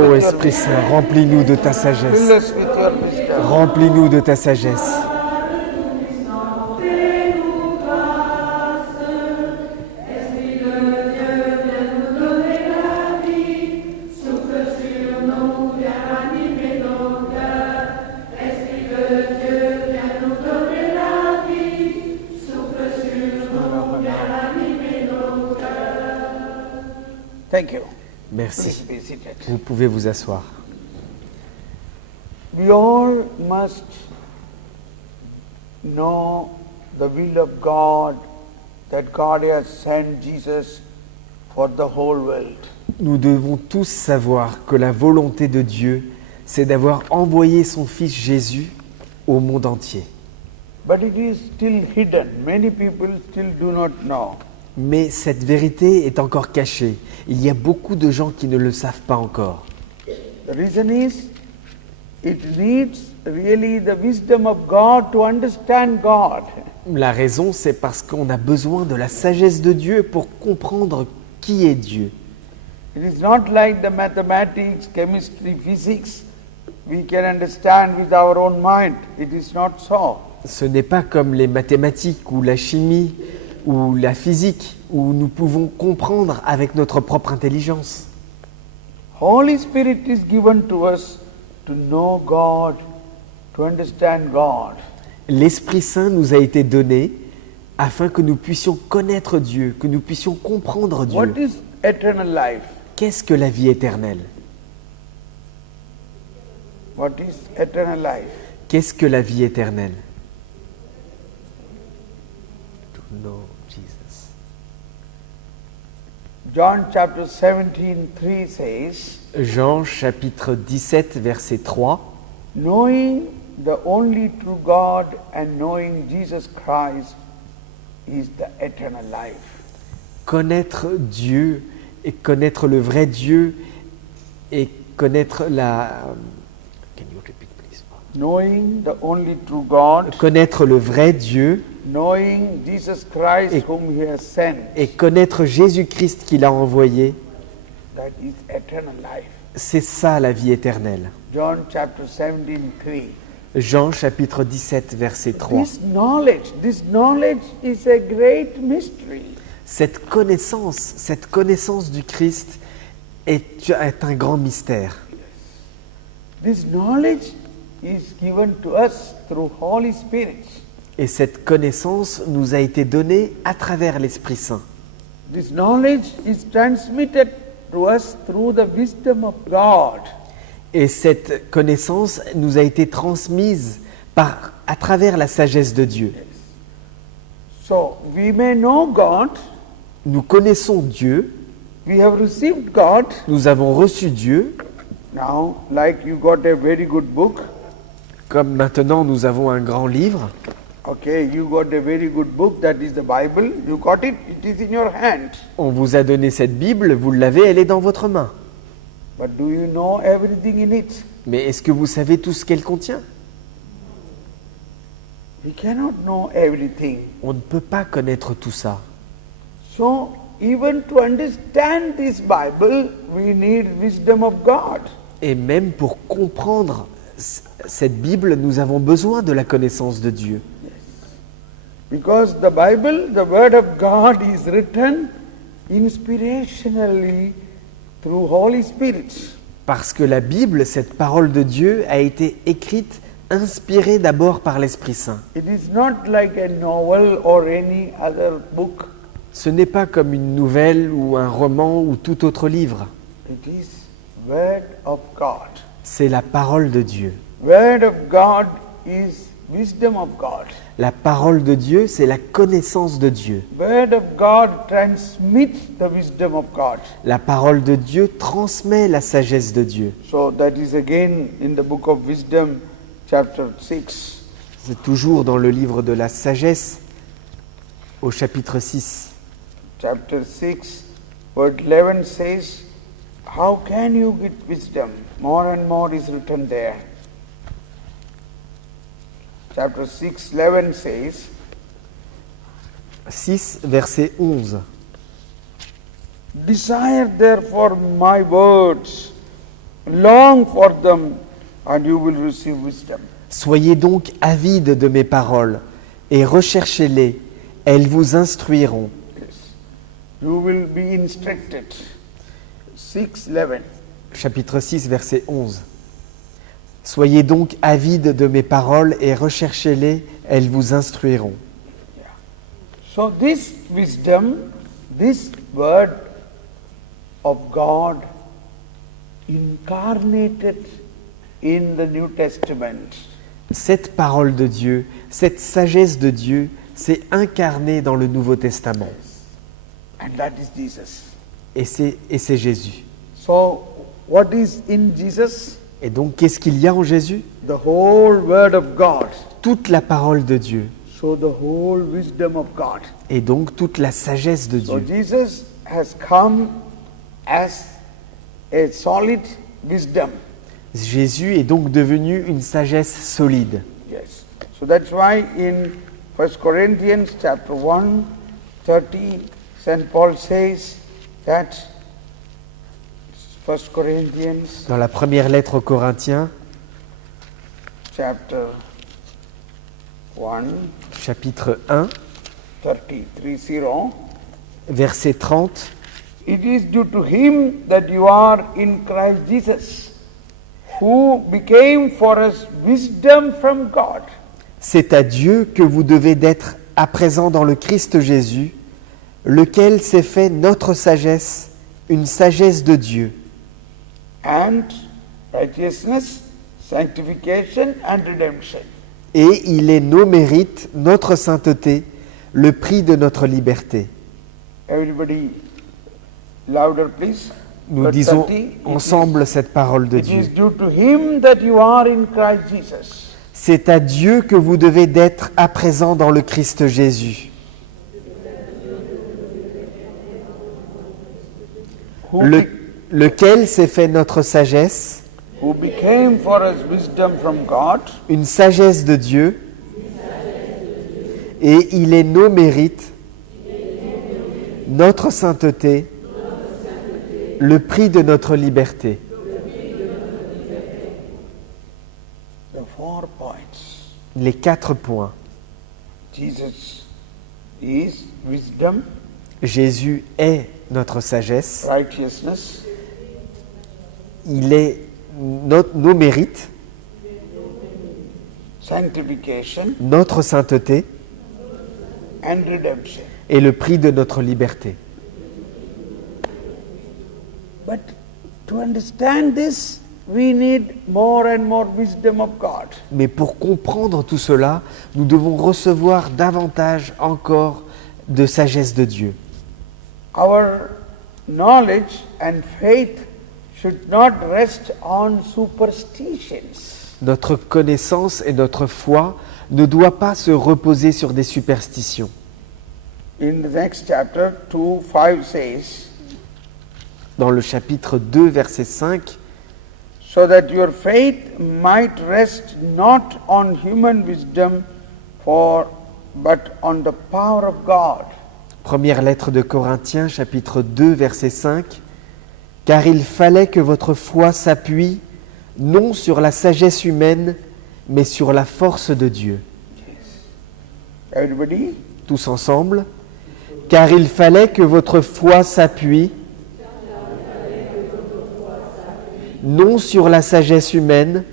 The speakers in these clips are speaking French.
with your Esprit wisdom. Saint, remplis-nous de ta Fill sagesse. us with your wisdom. Remplis-nous de ta sagesse. Thank you. Merci. Please be seated. Vous pouvez vous asseoir. We all must know the will of God, that God has sent Jesus for the whole world. Nous devons tous savoir que la volonté de Dieu, c'est d'avoir envoyé son Fils Jésus au monde entier. But it is still hidden. Many people still do not know. Mais cette vérité est encore cachée. Il y a beaucoup de gens qui ne le savent pas encore. The reason is, it needs really the wisdom of God to understand God. La raison, c'est parce qu'on a besoin de la sagesse de Dieu pour comprendre qui est Dieu. It is not like the mathematics, chemistry, physics, we can understand with our own mind. It is not so. Ce n'est pas comme les mathématiques ou la chimie ou la physique où nous pouvons comprendre avec notre propre intelligence. Holy Spirit is given to us to know God, to understand God. L'Esprit Saint nous a été donné afin que nous puissions connaître Dieu, que nous puissions comprendre Dieu. What is eternal life? Qu'est-ce que la vie éternelle? What is eternal life? Qu'est-ce que la vie éternelle? To know Jesus. John chapter 17:3 says, Jean chapitre 17 verset 3. knowing the only true God and knowing Jesus Christ is the eternal life. Connaître Dieu et connaître le vrai Dieu et connaître la... Can you repeat, please? Knowing the only true God, Connaître le vrai Dieu knowing Jesus Christ Et- whom he has sent, et connaître Jésus-Christ qu'il a envoyé, that is eternal life. c'est ça la vie éternelle. John chapter 17:3. Jean chapitre 17 verset 3. This knowledge is a great mystery. Cette connaissance du Christ est un grand mystère. This knowledge is given to us through Holy Spirit. Et cette connaissance nous a été donnée à travers l'Esprit Saint. This knowledge is transmitted to us through the wisdom of God. Et cette connaissance nous a été transmise à travers la sagesse de Dieu. So we may know God, Nous connaissons Dieu, we have received God. nous avons reçu Dieu, Now, like you got a very good book, comme maintenant nous avons un grand livre. okay, you got a very good book, that is the Bible, you got it, it is in your hand. On vous a donné cette Bible, vous l'avez, elle est dans votre main. But do you know everything in it? Mais est-ce que vous savez tout ce qu'elle contient? We cannot know everything. On ne peut pas connaître tout ça. So, even to understand this Bible, we need wisdom of God. Et même pour comprendre cette Bible, nous avons besoin de la connaissance de Dieu. Because the Bible, the Word of God, is written inspirationally through Holy Spirit. Parce que la Bible, cette parole de Dieu, a été écrite, inspirée d'abord par l'Esprit Saint. It is not like a novel or any other book. Ce n'est pas comme une nouvelle ou un roman ou tout autre livre. It is Word of God. C'est la parole de Dieu. Word of God is wisdom of God. La parole de Dieu, c'est la connaissance de Dieu. Word of God transmits the wisdom of God. La parole de Dieu transmet la sagesse de Dieu. So that is again in the book of Wisdom, chapter 6. C'est toujours dans le livre de la sagesse, au chapitre 6. Chapter 6, verse 11 says, how can you get wisdom? More and more is written there. Chapter 6, 11 says, 6, verset 11. desire therefore my words, long for them and you will receive wisdom. Soyez donc avides de mes paroles et recherchez-les, elles vous instruiront. Yes. You will be instructed. 6:11. Chapitre 6, verset 11. Soyez donc avides de mes paroles et recherchez-les, elles vous instruiront. So this wisdom, this word of God incarnated in the New Testament. Cette parole de Dieu, cette sagesse de Dieu s'est incarnée dans le Nouveau Testament. And that is Jesus. Et c'est Jésus. So what is in Jesus? Et donc, qu'est-ce qu'il y a en Jésus? The whole word of God. Toute la parole de Dieu. So the whole wisdom of God. Et donc, toute la sagesse de So Dieu. Jesus has come as a solid wisdom. Jésus est donc devenu une sagesse solide. Yes. So that's why in 1 Corinthians chapter 1, 30, St. Paul says that 1 Corinthians Dans la première lettre aux Corinthiens, chapter 1, chapitre 1, 30, verset 30, it is due to him that you are in Christ Jesus, who became for us wisdom from God. c'est à Dieu que vous devez d'être à présent dans le Christ Jésus, lequel s'est fait notre sagesse, une sagesse de Dieu, And righteousness, sanctification and redemption. et il est nos mérites, notre sainteté, le prix de notre liberté. Everybody, louder please. Nous Verse disons 30, ensemble cette parole de It is Dieu. due to him that you are in Christ Jesus. C'est à Dieu que vous devez d'être à présent dans le Christ Jésus, Who, lequel s'est fait notre sagesse, who became for us wisdom from God, une sagesse de Dieu, et il est nos mérites, notre sainteté, le prix de notre liberté. the 4 points. Les 4 points. Jesus is wisdom, Jésus est notre sagesse, righteousness, il est nos mérites, sanctification notre sainteté and redemption. et le prix de notre liberté. But to understand this, we need more and more wisdom of God. Mais pour comprendre tout cela, nous devons recevoir davantage encore de sagesse de Dieu. Our knowledge and faith should not rest on superstitions. Notre connaissance et notre foi ne doivent pas se reposer sur des superstitions. In the next chapter, 2:5 says, Dans le chapitre 2, verset 5, so that your faith might rest not on human wisdom, but on the power of God. première lettre de Corinthiens, chapitre 2, verset 5, car il fallait que votre foi s'appuie non sur la sagesse humaine, mais sur la force de Dieu. Everybody? Tous ensemble, car il fallait que votre foi s'appuie non sur la sagesse humaine,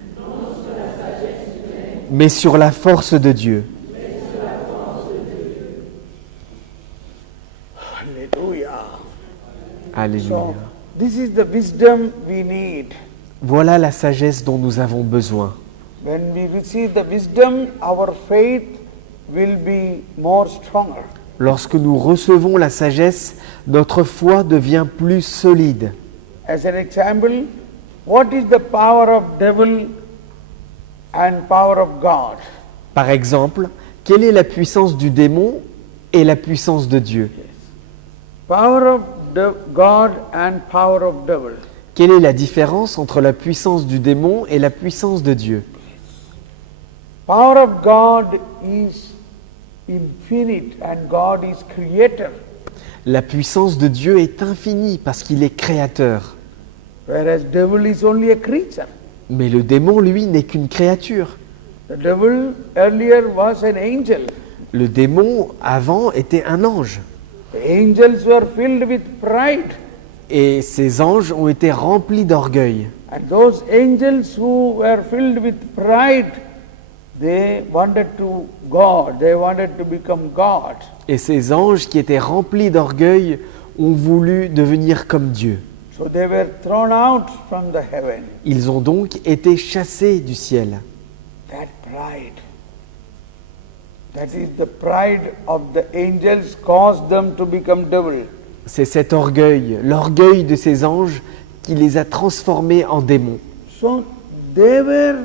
mais sur la force de Dieu. Hallelujah. Alléluia. So, this is the wisdom we need. Voilà la sagesse dont nous avons besoin. When we receive the wisdom, our faith will be more stronger. Lorsque nous recevons la sagesse, notre foi devient plus solide. As an example, what is the power of devil and power of God? Par exemple, quelle est la puissance du démon et la puissance de Dieu? Power of God and power of devil. Quelle est la différence entre la puissance du démon et la puissance de Dieu? Power of God is infinite and God is creator. La puissance de Dieu est infinie parce qu'il est créateur. whereas devil is only a creature. Mais le démon, lui, n'est qu'une créature. The devil earlier was an angel. Le démon, avant, était un ange. The angels were filled with pride. Et ces anges ont été remplis d'orgueil. And those angels who were filled with pride, they wanted to God, they wanted to become God. Et ces anges qui étaient remplis d'orgueil ont voulu devenir comme Dieu. So they were thrown out from the heaven. Ils ont donc été chassés du ciel. That pride, that is the pride of the angels caused them to become devil. C'est cet orgueil, l'orgueil de ces anges qui les a transformés en démons. So they were,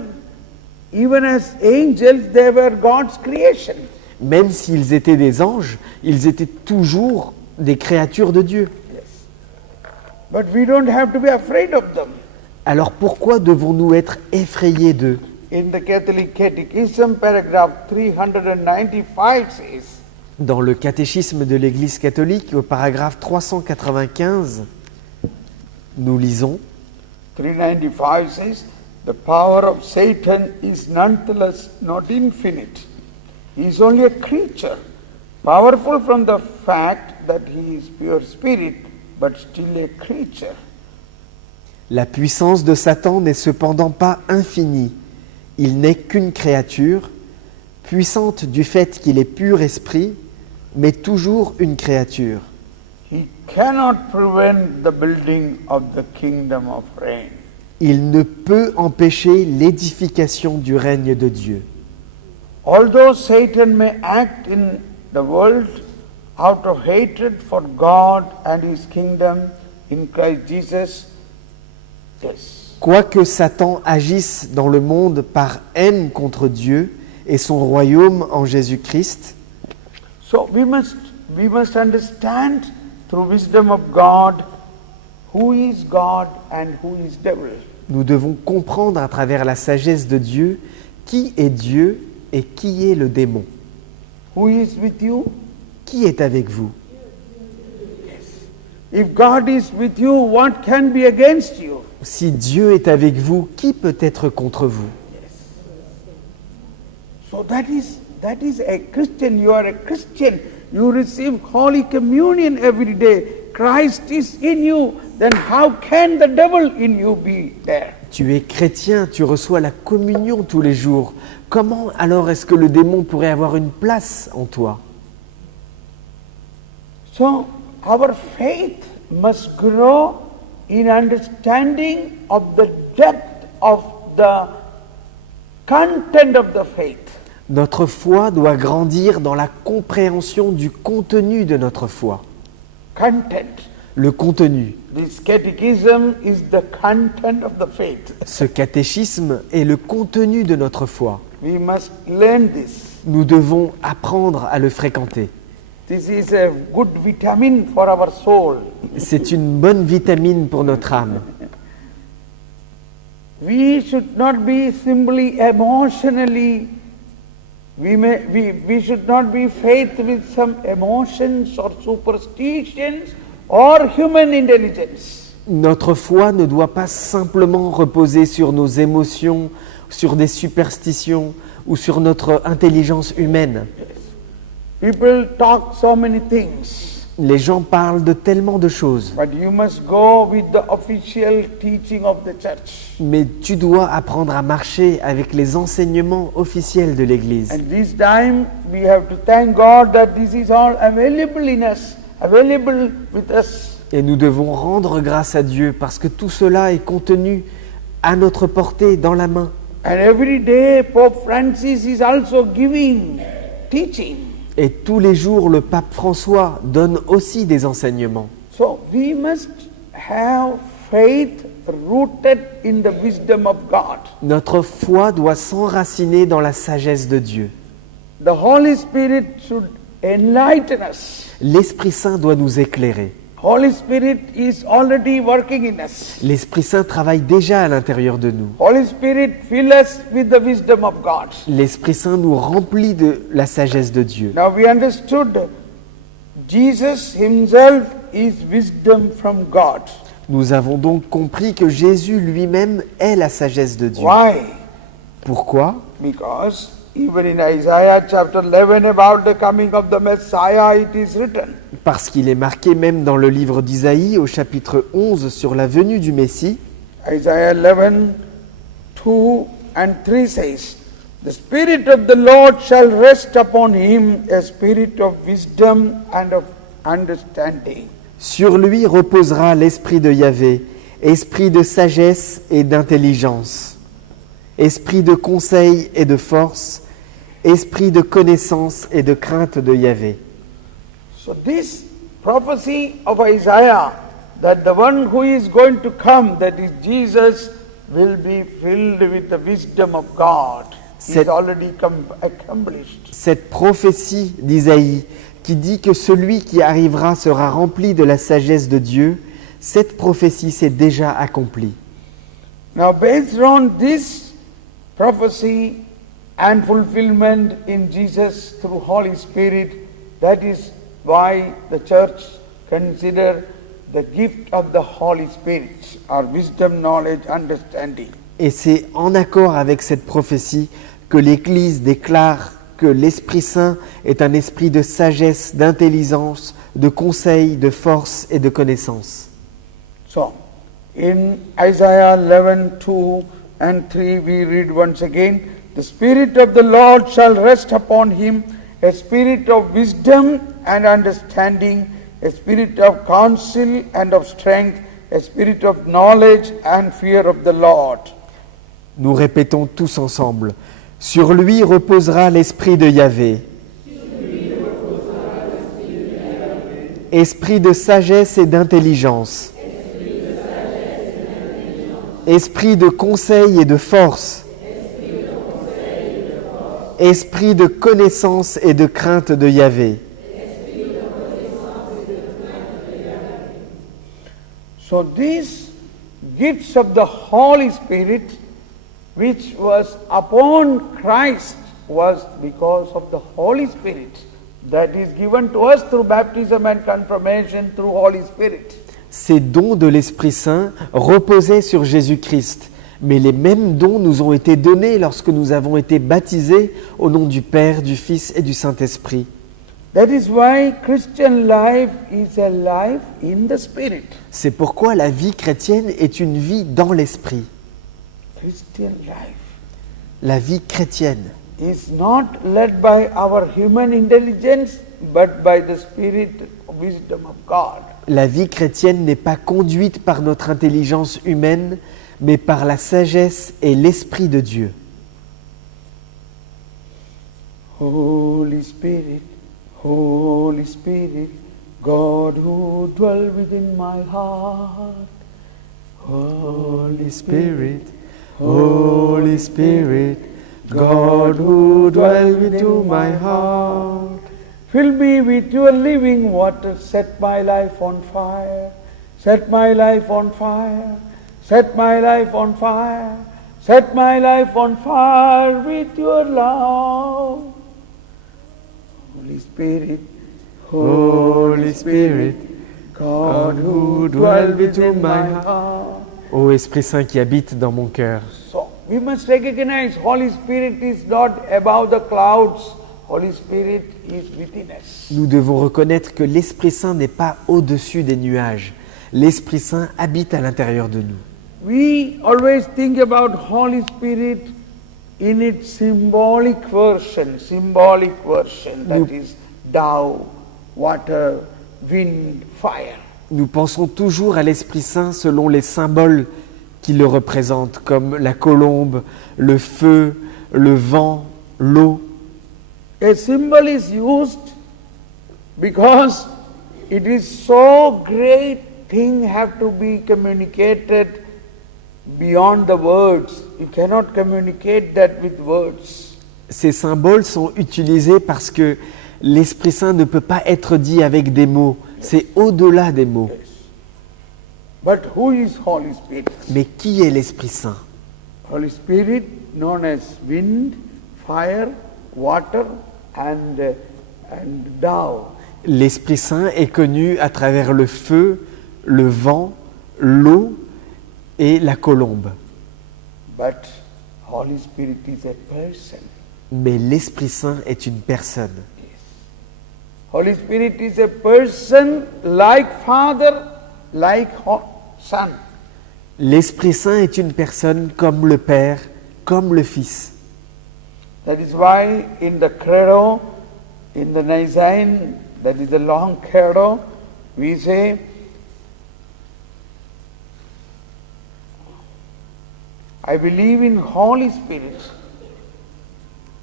even as angels, they were God's creation. Même s'ils étaient des anges, ils étaient toujours des créatures de Dieu. Yes. But we don't have to be afraid of them. Alors pourquoi devons-nous être effrayés d'eux? In the Catholic Catechism, paragraph 395 says, Dans le catéchisme de l'Église catholique, au paragraphe 395, nous lisons 395 says, the power of Satan is nonetheless not infinite. He is only a creature, powerful from the fact that he is pure spirit, but still a creature. La puissance de Satan n'est cependant pas infinie. Il n'est qu'une créature, puissante du fait qu'il est pur esprit, mais toujours une créature. He cannot prevent the building of the kingdom of reign. Il ne peut empêcher l'édification du règne de Dieu. Although Satan may act in the world out of hatred for God and his kingdom in Christ Jesus, yes. Quoique Satan agisse dans le monde par haine contre Dieu et son royaume en Jésus-Christ, So we must understand through wisdom of God who is God and who is devil. nous devons comprendre à travers la sagesse de Dieu qui est Dieu et qui est le démon. Who is with you? Qui est avec vous? If God is with you, what can be against you? Si Dieu est avec vous, qui peut être contre vous? So that is a Christian. You are a Christian. You receive Holy Communion every day. Christ is in you. Then how can the devil in you be there? Tu es chrétien, tu reçois la communion tous les jours. Comment alors est-ce que le démon pourrait avoir une place en toi? So our faith must grow in understanding of the depth of the content of the faith. Notre foi doit grandir dans la compréhension du contenu de notre foi. Content. Le contenu. This catechism is the content of the faith. Ce catéchisme est le contenu de notre foi. We must learn this. Nous devons apprendre à le fréquenter. This is a good vitamin for our soul. C'est une bonne vitamine pour notre âme. We should not be simply emotionally, we should not be faith with some emotions or superstitions or human intelligence. Notre foi ne doit pas simplement reposer sur nos émotions, sur des superstitions ou sur notre intelligence humaine. People talk so many things. Les gens parlent de tellement de choses, But you must go with the official teaching of the church. mais tu dois apprendre à marcher avec les enseignements officiels de l'Église. And this time we have to thank God that this is all available in us, available with us. Et nous devons rendre grâce à Dieu parce que tout cela est contenu à notre portée, dans la main. And every day Pope Francis is also giving, teaching. Et tous les jours, le pape François donne aussi des enseignements. So we must have faith rooted in the wisdom of God. Notre foi doit s'enraciner dans la sagesse de Dieu. The Holy Spirit should enlighten us. L'Esprit Saint doit nous éclairer. Holy Spirit is already working in us. L'Esprit Saint travaille déjà à l'intérieur de nous. Holy Spirit fill us with the wisdom of God. L'Esprit Saint nous remplit de la sagesse de Dieu. Now we understood Jesus himself is wisdom from God. Nous avons donc compris que Jésus lui-même est la sagesse de Dieu. Why? Pourquoi? Because even in Isaiah chapter 11 about the coming of the Messiah, it is written. Parce qu'il est marqué même dans le livre d'Isaïe au chapitre 11 sur la venue du Messie. Isaiah 11, 2 and 3 says, "The Spirit of the Lord shall rest upon him, a spirit of wisdom and of understanding." Sur lui reposera l'esprit de Yahvé, esprit de sagesse et d'intelligence, esprit de conseil et de force, esprit de connaissance et de crainte de Yahvé. So this prophecy of Isaiah, that the one who is going to come, that is Jesus, will be filled with the wisdom of God, is already accomplished. Cette prophétie d'Isaïe qui dit que celui qui arrivera sera rempli de la sagesse de Dieu, cette prophétie s'est déjà accomplie. Now based on this prophecy and fulfillment in Jesus through Holy Spirit, that is why the church consider the gift of the Holy Spirit, or wisdom, knowledge, understanding. Et c'est en accord avec cette prophétie que l'Église déclare que l'Esprit Saint est un esprit de sagesse, d'intelligence, de conseil, de force et de connaissance. So, in Isaiah 11, 2 and 3 we read once again, "The Spirit of the Lord shall rest upon him, a spirit of wisdom and understanding, a spirit of counsel and of strength, a spirit of knowledge and fear of the Lord." Nous répétons tous ensemble. Sur lui reposera l'esprit de Yahvé. Esprit de sagesse et d'intelligence. Esprit de conseil et de force. Esprit de connaissance et de crainte de Yahvé. So these gifts of the Holy Spirit which was upon Christ was because of the Holy Spirit that is given to us through baptism and confirmation through Holy Spirit. Ces dons de l'Esprit Saint reposaient sur Jésus-Christ, mais les mêmes dons nous ont été donnés lorsque nous avons été baptisés au nom du Père, du Fils et du Saint-Esprit. That is why Christian life is a life in the Spirit. C'est pourquoi la vie chrétienne est une vie dans l'Esprit. Christian life La vie chrétienne is not led by our human intelligence, but by the Spirit wisdom of God. La vie chrétienne n'est pas conduite par notre intelligence humaine, mais par la sagesse et l'Esprit de Dieu. Holy Spirit, Holy Spirit, God who dwell within my heart. Holy Spirit, Holy Spirit, God who dwell within my heart. Fill me with your living water, set my life on fire, set my life on fire, set my life on fire, set my life on fire with your love. Holy Spirit, Holy Spirit, God who dwell within my heart. Ô Esprit Saint qui habite dans mon cœur. So we must recognize Holy Spirit is not above the clouds. Holy Spirit is within us. Nous devons reconnaître que l'Esprit Saint n'est pas au-dessus des nuages. L'Esprit Saint habite à l'intérieur de nous. We always think about Holy Spirit in its symbolic version, that is dove, water, wind, fire. Nous pensons toujours à l'Esprit Saint selon les symboles qui le représentent, comme la colombe, le feu, le vent, l'eau. A symbol is used because it is so great thing have to be communicated beyond the words. You cannot communicate that with words. Ces symboles sont utilisés parce que l'Esprit Saint ne peut pas être dit avec des mots. C'est au-delà des mots. But who is Holy Spirit? Mais qui est l'Esprit Saint? Holy Spirit, known as wind, fire, water, and dove. L'Esprit Saint est connu à travers le feu, le vent, l'eau et la colombe. But Holy Spirit is a person. Mais l'Esprit Saint est une personne. Holy Spirit is a person like Father, like Son. L'Esprit Saint est une personne comme le Père, comme le Fils. That is why in the credo, in the Nicene, that is the long credo, we say, I believe in Holy Spirit,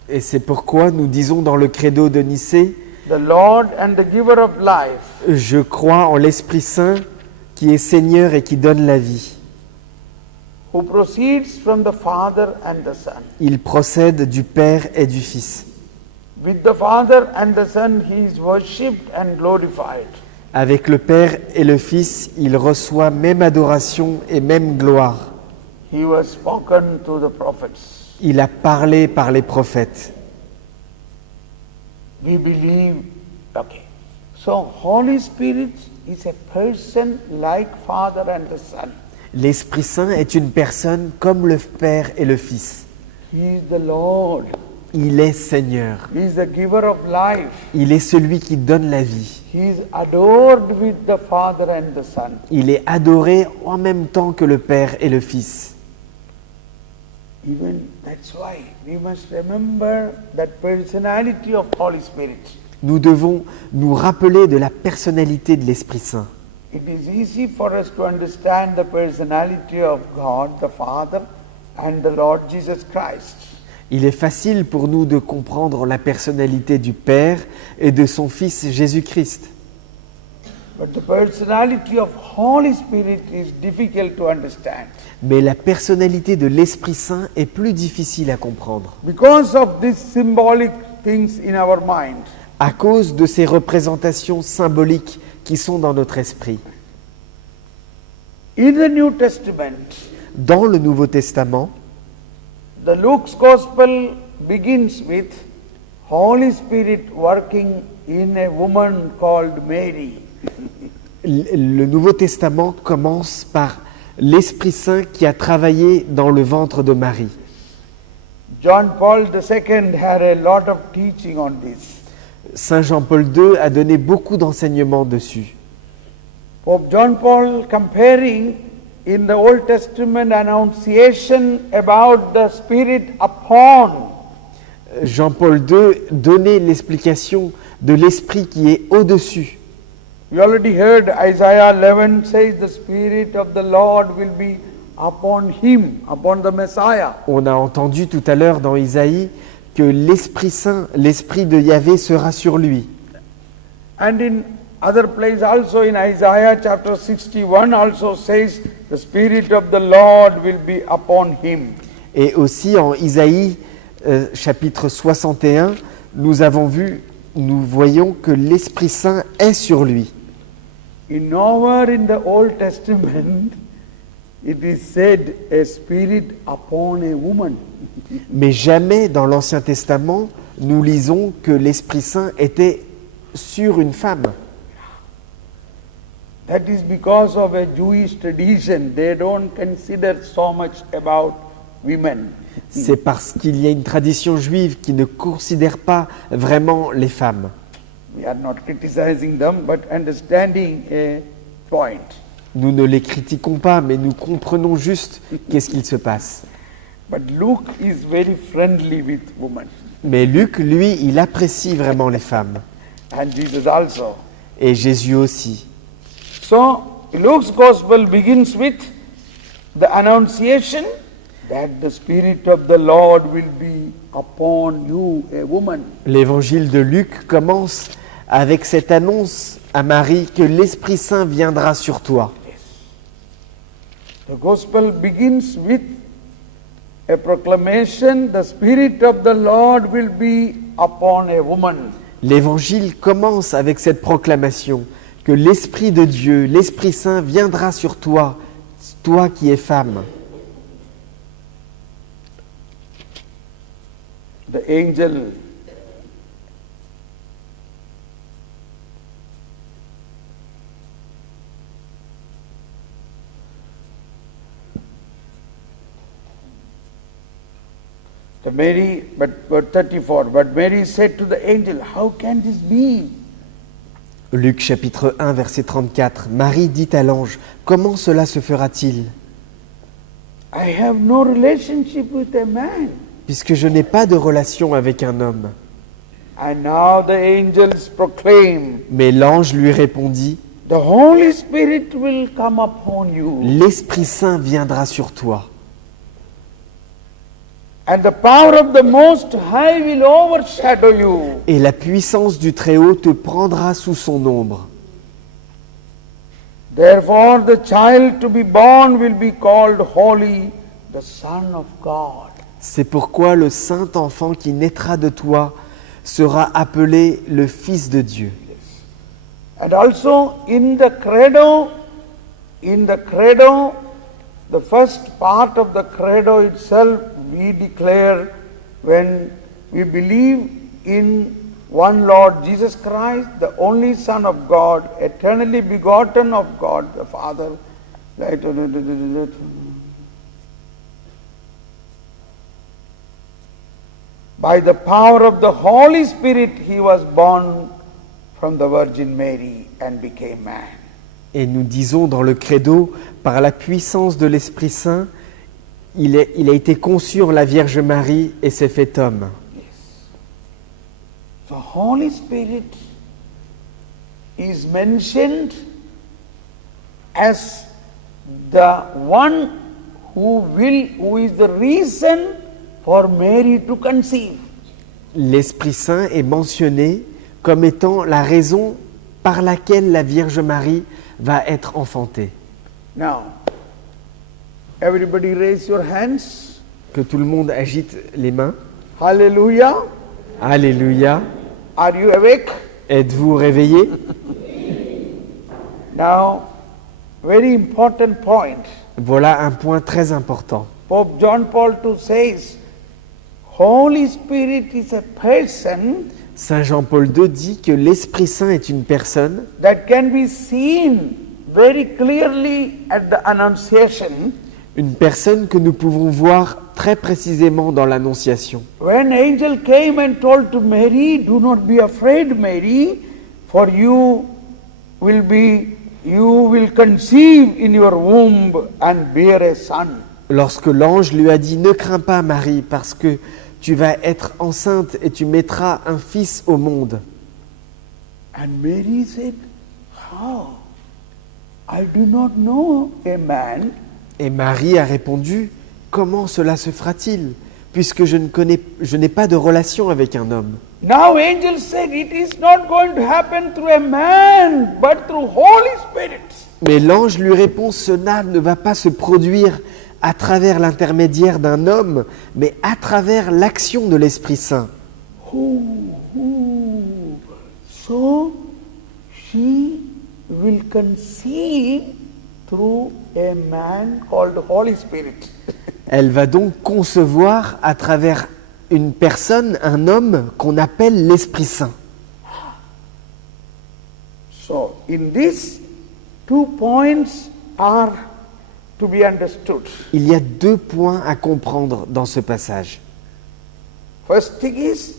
Et c'est pourquoi nous disons dans le credo de Nicée, the Lord and the giver of life, je crois en l'Esprit Saint qui est Seigneur et qui donne la vie. who proceeds from the Father and the Son. Il procède du Père et du Fils. With the Father and the Son, he is worshipped and glorified. Avec le Père et le Fils, il reçoit même adoration et même gloire. He was spoken to the prophets. Il a parlé par les prophètes. We believe, okay. So, Holy Spirit is a person like Father and the Son. L'Esprit Saint est une personne comme le Père et le Fils. He is the Lord. Il est Seigneur. He is the giver of life. Il est celui qui donne la vie. He is adored with the Father and the Son. Il est adoré en même temps que le Père et le Fils. Even that's why we must remember that personality of Holy Spirit. Nous devons nous rappeler de la personnalité de l'Esprit Saint. It is easy for us to understand the personality of God, the Father, and the Lord Jesus Christ. Il est facile pour nous de comprendre la personnalité du Père et de son Fils Jésus-Christ. But the personality of Holy Spirit is difficult to understand. Mais la personnalité de l'Esprit Saint est plus difficile à comprendre Because of these symbolic things in our mind. à cause de ces représentations symboliques qui sont dans notre esprit. In the New Testament, Dans le Nouveau Testament, the Luke's Gospel begins with Holy Spirit working in a woman called Mary. le Nouveau Testament commence par l'Esprit Saint qui a travaillé dans le ventre de Marie. John Paul II had a lot of teaching on this. Saint Jean-Paul II a donné beaucoup d'enseignements dessus. Pope John Paul comparing in the Old Testament annunciation about the Spirit upon. Jean-Paul II donnait l'explication de l'Esprit qui est au-dessus. We already heard Isaiah 11 says the Spirit of the Lord will be upon him, upon the Messiah. On a entendu tout à l'heure dans Isaïe que l'Esprit Saint, l'Esprit de Yahvé sera sur lui. And in other place also in Isaiah chapter 61 also says the Spirit of the Lord will be upon him. Et aussi en Isaïe chapitre 61, nous voyons que l'Esprit Saint est sur lui. In nowhere in the Old Testament it is said a spirit upon a woman. Mais jamais dans l'Ancien Testament, nous lisons que l'Esprit Saint était sur une femme. That is because of a Jewish tradition. They don't consider so much about women. C'est parce qu'il y a une tradition juive qui ne considère pas vraiment les femmes. We are not criticizing them, but understanding a point. Nous ne les critiquons pas, mais nous comprenons juste qu'est-ce qu'il se passe. But Luke is very friendly with women. Mais Luc, lui, il apprécie vraiment les femmes. And Jesus also. Et Jésus aussi. So, Luke's Gospel begins with the annunciation that the Spirit of the Lord will be upon you, a woman. L'évangile de Luc commence avec cette annonce à Marie que l'Esprit Saint viendra sur toi. The Gospel begins with a proclamation, the Spirit of the Lord will be upon a woman. L'évangile commence avec cette proclamation que l'Esprit de Dieu, l'Esprit Saint viendra sur toi, toi qui es femme. The angel Verse 34, but Mary said to the angel, how can this be? Luc chapitre 1, verset 34. Marie dit à l'ange, comment cela se fera-t-il, I have no relationship with a man. puisque je n'ai pas de relation avec un homme. And now the angels proclaim, Mais l'ange lui répondit, the Holy Spirit will come upon you, l'Esprit Saint viendra sur toi, and the power of the Most High will overshadow you. et la puissance du Très-Haut te prendra sous son ombre. Therefore the child to be born will be called Holy, the Son of God. C'est pourquoi le saint enfant qui naîtra de toi sera appelé le Fils de Dieu. And also in the credo, the first part of the credo itself, we declare when we believe in one Lord Jesus Christ, the only Son of God, eternally begotten of God the Father. By the power of the Holy Spirit, he was born from the Virgin Mary and became man. Et nous disons dans le credo, par la puissance de l'Esprit Saint, il a été conçu en la Vierge Marie et s'est fait homme. The Holy Spirit is mentioned as the one who is the reason for Mary to conceive. L'Esprit Saint est mentionné comme étant la raison par laquelle la Vierge Marie va être enfantée. Now, everybody raise your hands. Que tout le monde agite les mains. Hallelujah. Alléluia. Are you awake? Êtes-vous réveillés? Now, very important point. Voilà un point très important. Pope John Paul II says, Holy Spirit is a person Saint Jean-Paul II dit que l'Esprit Saint est une personne that can be seen very clearly at the Annunciation. une personne que nous pouvons voir très précisément dans l'Annonciation. When angel came and told to Mary, do not be afraid, Mary, for you will conceive in your womb and bear a son. Lorsque l'ange lui a dit « Ne crains pas, Marie, parce que tu vas être enceinte et tu mettras un fils au monde. And Mary said, how? I do not know a man. » Et Marie a répondu « Comment cela se fera-t-il, puisque je n'ai pas de relation avec un homme ?» Now angel said, it is not going to happen through a man, but through Holy Spirit. Mais l'ange lui répond « Cela ne va pas se produire à travers l'intermédiaire d'un homme, mais à travers l'action de l'Esprit Saint. » So she will conceive through a man called Holy Spirit. Elle va donc concevoir à travers une personne, un homme qu'on appelle l'Esprit Saint. So in this, 2 points are to be understood. Il y a 2 points à comprendre dans ce passage. First thing is,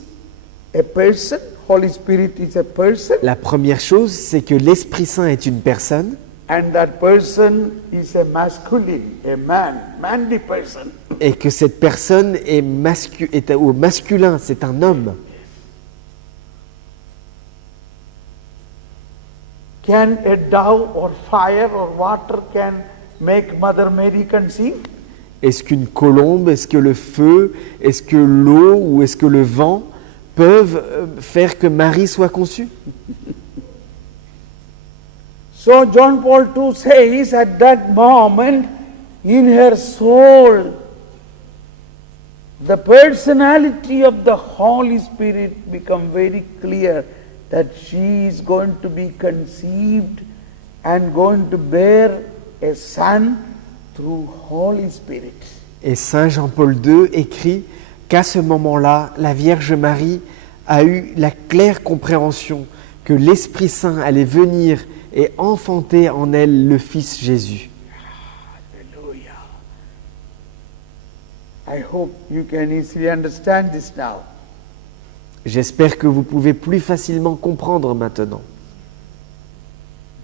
a person, Holy Spirit is a person, La première chose, c'est que l'Esprit Saint est une personne, and that person is a masculine, a man, manly person. et que cette personne est au masculin, c'est un homme. Can a dove or fire or water can make Mother Mary conceive? Est-ce qu'une colombe, est-ce que le feu, est-ce que l'eau ou est-ce que le vent peuvent faire que Marie soit conçue? So John Paul II says at that moment in her soul the personality of the Holy Spirit become very clear that she is going to be conceived and going to bear a son through Holy Spirit. Et Saint Jean-Paul II écrit qu'à ce moment-là, la Vierge Marie a eu la claire compréhension que l'Esprit Saint allait venir et enfanter en elle le Fils Jésus. Hallelujah. I hope you can easily understand this now. J'espère que vous pouvez plus facilement comprendre maintenant.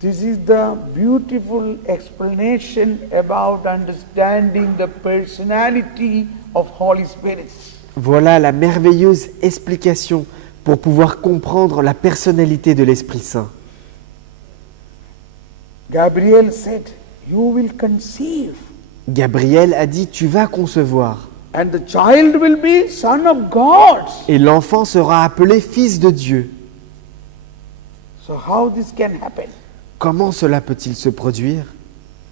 This is the beautiful explanation about understanding the personality of Holy Spirit. Voilà la merveilleuse explication pour pouvoir comprendre la personnalité de l'Esprit Saint. Gabriel said, you will conceive, Gabriel a dit, tu vas concevoir, and the child will be son of God. et l'enfant sera appelé fils de Dieu. So how this can happen? Comment cela peut-il se produire?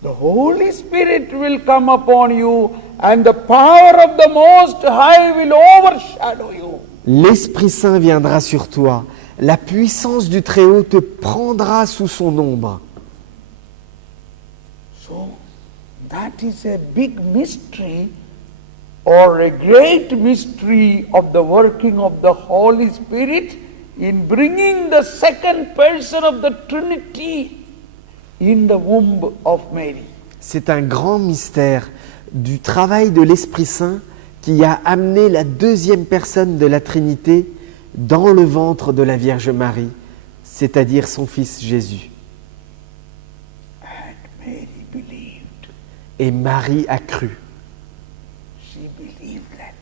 The Holy Spirit will come upon you, and the power of the Most High will overshadow you. L'Esprit Saint viendra sur toi, la puissance du Très-Haut te prendra sous son ombre. So that is a big mystery, or a great mystery of the working of the Holy Spirit in bringing the second person of the Trinity in the womb of Mary. C'est un grand mystère du travail de l'Esprit Saint qui a amené la deuxième personne de la Trinité dans le ventre de la Vierge Marie, c'est-à-dire son Fils Jésus. And Mary believed. Et Marie a cru. She believed that.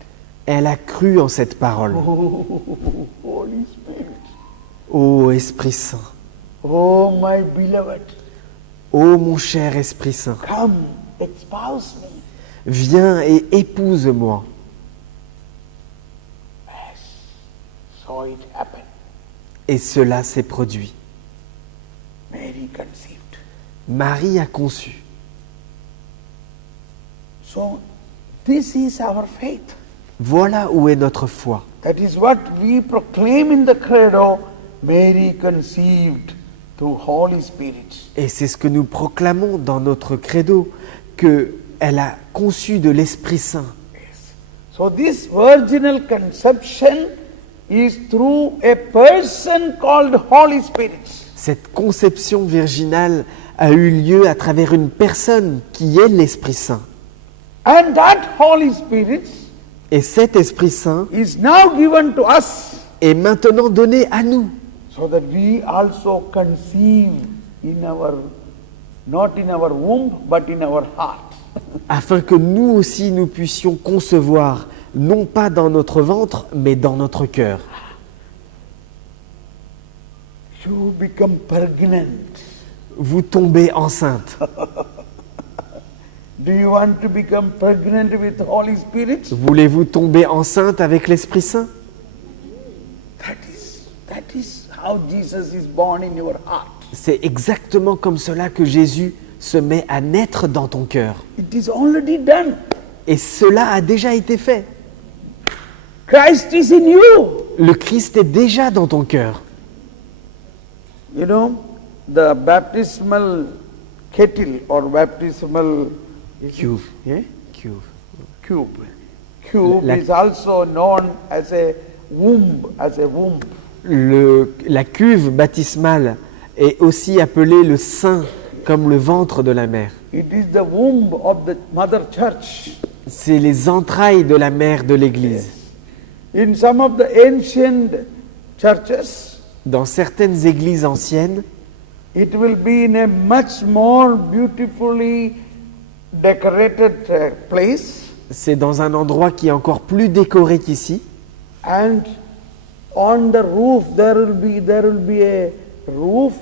Elle a cru en cette parole. Oh, Holy Spirit. Ô Esprit Saint, Oh, my beloved. ô mon cher Esprit Saint, Come, espouse me. viens et épouse-moi. Yes. So it happened. Et cela s'est produit. Mary conceived. Marie a conçu. So this is our faith. Voilà où est notre foi. That is what we proclaim in the credo. Mary conceived through Holy Spirit. Et c'est ce que nous proclamons dans notre credo, qu'elle a conçu de l'Esprit Saint. Yes. So this virginal conception is through a person called Holy Spirit. Cette conception virginale a eu lieu à travers une personne qui est l'Esprit Saint. And that Holy Spirit Et cet Esprit Saint is now given to us, est maintenant donné à nous, so that we also conceive in our, not in our womb, but in our heart. afin que nous aussi nous puissions concevoir, non pas dans notre ventre, mais dans notre cœur. You become pregnant. Vous tombez enceinte. Do you want to become pregnant with the Holy Spirit? Voulez-vous tomber enceinte avec l'Esprit Saint? That is how Jesus is born in your heart. C'est exactement comme cela que Jésus se met à naître dans ton cœur. It is already done. Et cela a déjà été fait. Christ is in you. Le Christ est déjà dans ton cœur. You know, the baptismal kettle or baptismal Cuve. cube La- is also known as a womb, La cuve baptismale est aussi appelée le sein, comme le ventre de la mère. It is the womb of the mother church. C'est les entrailles de la mère de l'Église. In some of the ancient churches, Dans certaines églises anciennes, it will be in a much more beautifully decorated place, c'est dans un endroit qui est encore plus décoré qu'ici. and on the roof there will be a roof,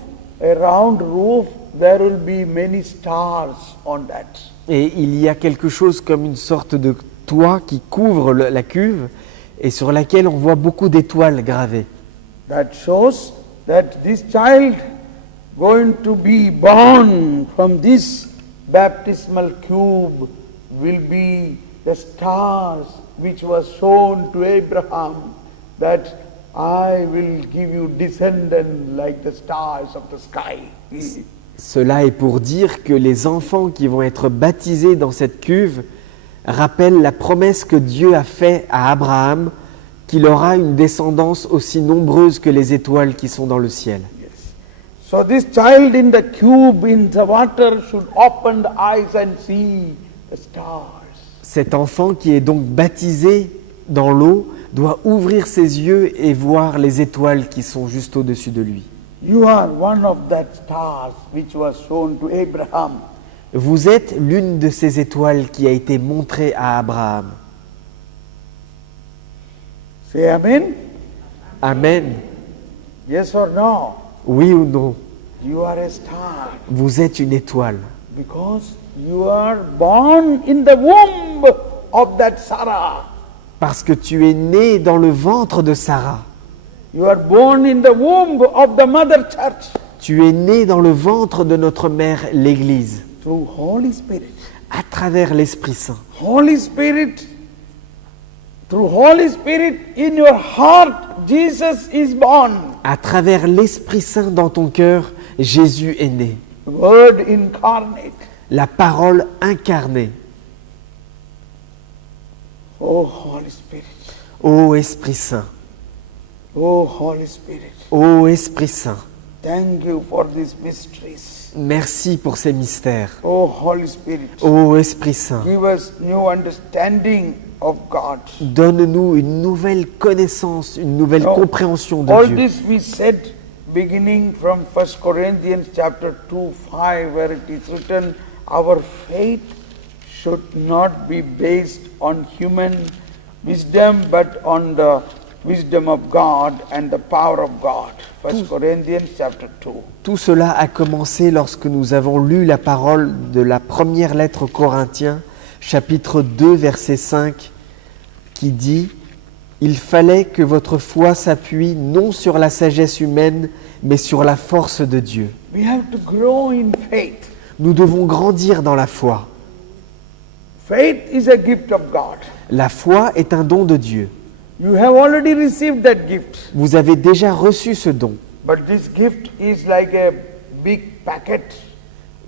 a round roof. There will be many stars on that. Et il y a quelque chose comme une sorte de toit qui couvre la cuve et sur laquelle on voit beaucoup d'étoiles gravées. That shows that this child going to be born from this baptismal cube will be the stars which was shown to Abraham, that I will give you descendants like the stars of the sky. Cela est pour dire que les enfants qui vont être baptisés dans cette cuve rappellent la promesse que Dieu a faite à Abraham, qu'il aura une descendance aussi nombreuse que les étoiles qui sont dans le ciel. Yes. So this child in the cube in the water should open the eyes and see the stars. Cet enfant qui est donc baptisé dans l'eau doit ouvrir ses yeux et voir les étoiles qui sont juste au-dessus de lui. You are one of that stars which was shown to Abraham. Vous êtes l'une de ces étoiles qui a été montrée à Abraham. Say amen. Amen. Yes or no? Oui ou non? You are a star Vous êtes une étoile. because you are born in the womb of that Sarah. Parce que tu es né dans le ventre de Sarah. You are born in the womb of the mother church Tu es né dans le ventre de notre mère, l'Église, through Holy Spirit. à travers l'Esprit Saint. Holy Spirit, through Holy Spirit in your heart, Jesus is born. À travers l'Esprit Saint dans ton cœur, Jésus est né. The Word incarnate. La parole incarnée. Oh Holy Spirit. Ô Esprit Saint, Oh Holy Spirit. ô Esprit Saint, Thank you for these mysteries. merci pour ces mystères. Oh Holy Spirit. Ô Esprit Saint, Give us new understanding of God. donne-nous une nouvelle connaissance, une nouvelle Now, compréhension de all Dieu. this we said beginning from 1 Corinthians chapter 2, 5, where it is written, our faith should not be based on human wisdom, but on the wisdom of God and the power of God. 1 Corinthians chapter 2. Tout cela a commencé lorsque nous avons lu la parole de la première lettre aux Corinthiens, chapitre 2, verset 5, qui dit « Il fallait que votre foi s'appuie non sur la sagesse humaine, mais sur la force de Dieu. We have to grow in faith. » Nous devons grandir dans la foi. Faith is a gift of God. La foi est un don de Dieu. You have already received that gift. Vous avez déjà reçu ce don, But this gift is like a big packet.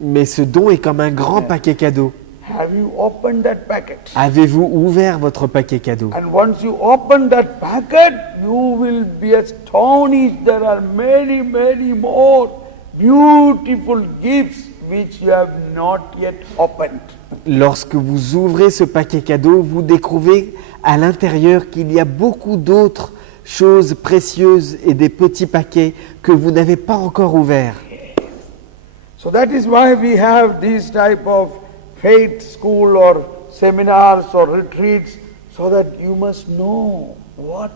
mais ce don est comme un grand paquet cadeau. Have you opened that packet? Avez-vous ouvert votre paquet cadeau? And once you open that packet, you will be astonished. There are many, many more beautiful gifts which you have not yet opened. Lorsque vous ouvrez ce paquet cadeau, vous découvrez à l'intérieur qu'il y a beaucoup d'autres choses précieuses et des petits paquets que vous n'avez pas encore ouverts. So that is why we have this type of faith school or seminars or retreats, so that you must know what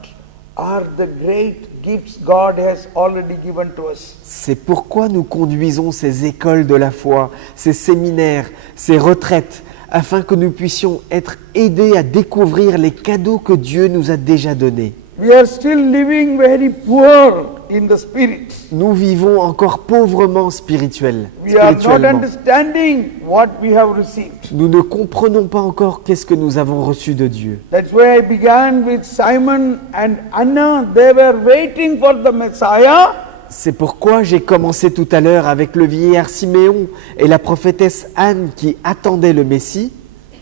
are the great gifts God has already given to us. C'est pourquoi nous conduisons ces écoles de la foi, ces séminaires, ces retraites, afin que nous puissions être aidés à découvrir les cadeaux que Dieu nous a déjà donnés. We are still living very poor in the spirit. Nous vivons encore pauvrement spirituellement. We are not understanding what we have received. Nous ne comprenons pas encore qu'est-ce que nous avons reçu de Dieu. That's why I began with Simon and Anna. They were waiting for the Messiah. C'est pourquoi j'ai commencé tout à l'heure avec le vieillard Siméon et la prophétesse Anne qui attendaient le Messie,